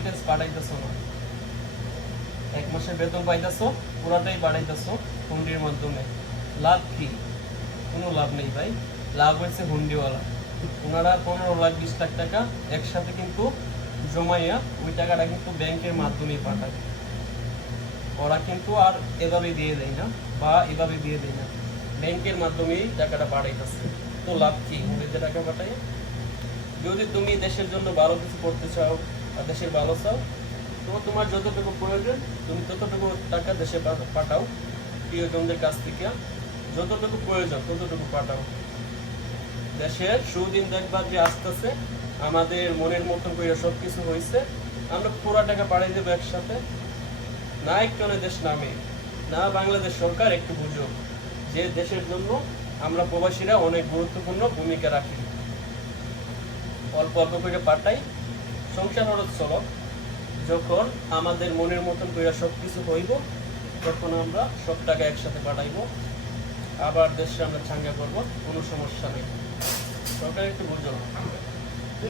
Remittance পাঠাইতেছো? না এক মাসের বেতন পাইতেছো, পুরাটাই বাড়াইতেছো হুন্ডির মাধ্যমে। লাভ কি? কোনো লাভ নেই ভাই। লাভ হয়েছে হুন্ডিওয়ালা। ওনারা পনেরো লাখ, বিশ লাখ টাকা একসাথে কিন্তু জমাইয়া ওই টাকাটা কিন্তু ব্যাংকের মাধ্যমেই পাঠায়। ওরা কিন্তু আর এভাবে দিয়ে দেয় না বা এভাবে দিয়ে দেয় না। ব্যাংকের মাধ্যমেই টাকাটা পাঠাইতেছে। তো লাভ কি? হুন্ডিতে টাকা পাঠাই যদি তুমি দেশের জন্য ভালো কিছু করতে চাও দেশের ভালো চাও তোমার যতটুকু প্রয়োজন, তুমি ততটুকু টাকা দেশে পাঠাও। কাছ থেকে যতটুকু প্রয়োজন, ততটুকু পাঠাও। দেশের সুদিন যে আসতেছে, আমাদের মনের মতন করে সব কিছু হয়েছে আমরা পুরা টাকা পাঠিয়ে দেবো একসাথে। না একটু দেশ নামে, না বাংলাদেশ সরকার একটু বুঝো যে দেশের জন্য আমরা প্রবাসীরা অনেক গুরুত্বপূর্ণ ভূমিকা রাখি। অল্প অল্প করে পাঠাই সংসার খরচ চলক যখন আমাদের মনের মতন করে সব কিছু হইব, তখন আমরা সব টাকা একসাথে পাঠাইব। আবার দেশে আমরা চাঙ্গা করব, কোনো সমস্যা নেই। সরকার একটু বুঝো।